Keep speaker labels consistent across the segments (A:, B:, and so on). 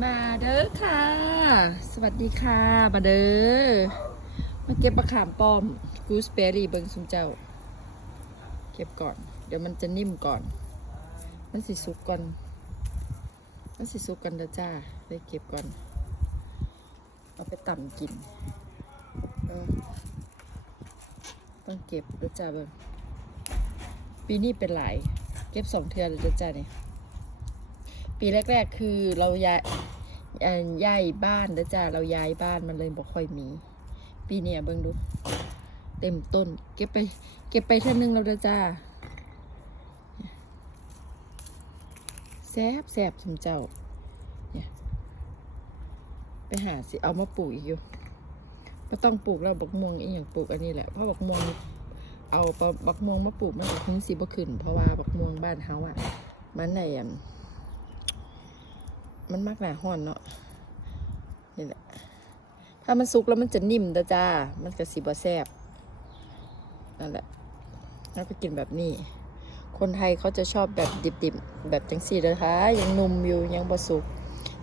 A: มาเด้อค่ะ สวัสดีค่ะ มาเด้อ มาเก็บมะขามป้อมกูสเบอรี่เบิงสุมเจ้า เก็บก่อน เดี๋ยวมันจะนิ่มก่อน มันสิสุกก่อน มันสิสุกกันเด้อจ้าเลยเก็บก่อน เอาไปต่ำกิน เออ ต้องเก็บเด้อจ้าเบิงปีนี้เป็นหลาย เก็บสองเทือนเลยเด้อจ้าเนี่ย ปีแรก ๆ คือเราย้ายย้ายบ้านนะจ้ะเราย้ายบ้านมันเลยบ่ค่อยมี ปีเนี้ยเบิ่งดู เต็มต้น เก็บไป เก็บไปเท่านึงแล้วจ้าแซบแซบสมเจ้าเนี่ยไปหาสิเอามาปลูกอีกอยู่ไม่ต้องปลูกแล้วบักม่วงอีกอย่างปลูกอันนี้แหละเพราะบักม่วงเอาบักม่วงมาปลูกมันก็คงสิบ่ขึ้น เพราะว่าบักม่วงบ้านเฮาอะมันในอะ มันมากหนาห่อนเนาะนี่แหละถ้ามันสุกแล้วมันจะนิ่มเด้อจ้า มันก็สีบแซบนั่นแหละแล้วก็กินแบบนี้ คนไทยเขาจะชอบแบบดิบๆ แบบจังสีนะคะยังนุ่มอยู่ยังบ่สุก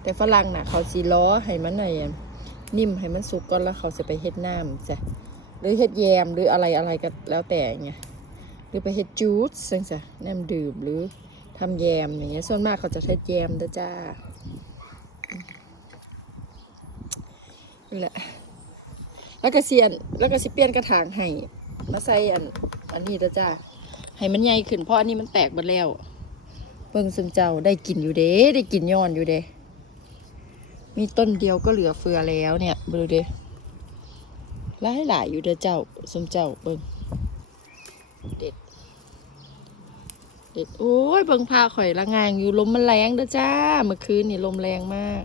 A: แต่ฝรั่งน่ะ เขาสีล้อให้มันหน่อยนิ่มให้มันสุกก่อนแล้วเขาจะไปเฮ็ดน้ำจ้ะหรือเฮ็ดแยมหรืออะไรอะไรก็แล้วแต่ไงหรือไปเฮ็ดจูสจังจะน้ำดื่มหรือทำแยมอย่างเงี้ยส่วนมากเขาจะเฮ็ดแยมเด้อจ้า นี่แหละ แล้วก็เสียน แล้วก็สิเปลี่ยนกระถางให้ มาใส่อัน อันนี้เด้อจ้าให้มันใหญ่ขึ้นเพราะอันนี้มันแตกหมดแล้ว เบิ่งซึมเจ้าได้กินอยู่เด้ ได้กินย้อนอยู่เด้ มีต้นเดียวก็เหลือเฟือแล้วเนี่ยเบิ่งเด้หลายหลายอยู่เด้อเจ้าซึมเจ้าเบิ่งเด็ด เด็ด โอ้ยเบิ่งพาข่อยละงางอยู่ลมมันแรงเด้อจ้า เมื่อคืนนี่ลมแรงมาก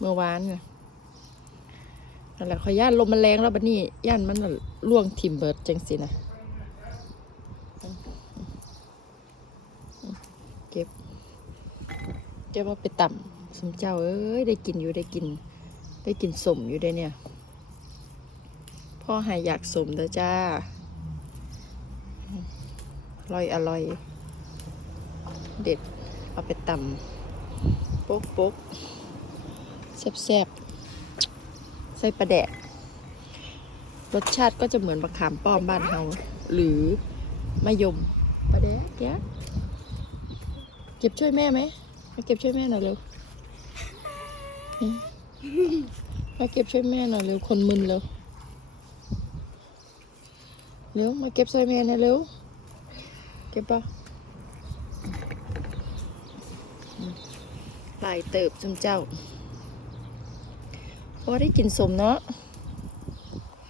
A: เมื่อวานน่ะ นั่นแหละขอย่านลมมันแรงแล้วบัดนี้ย่านมันล่วงทิมเบิร์ดจังสินะเก็บเก็บว่าไปต่ำสมเจ้าเอ้ยได้กินอยู่ได้กิน ได้กินสมอยู่ได้เนี่ยพ่อหายอยากสมเด้อจ้าอร่อยอร่อย เด็ดเอาไปต่ำโป๊กโป๊กแซ่บแซ่บๆ ใส่ปลาแดกรสชาติก็จะเหมือนมะขามป้อมบ้านเฮาหรือมะยมปลาแดกแกเก็บช่วยแม่ไหมมาเก็บช่วยแม่หน่อยเร็วมาเก็บช่วยแม่หน่อยเร็วคนมึนเร็วเร็วมาเก็บช่วยแม่หนะเร็วเก็บปะลายเติบจำเจ้า ได้กินสมเนาะ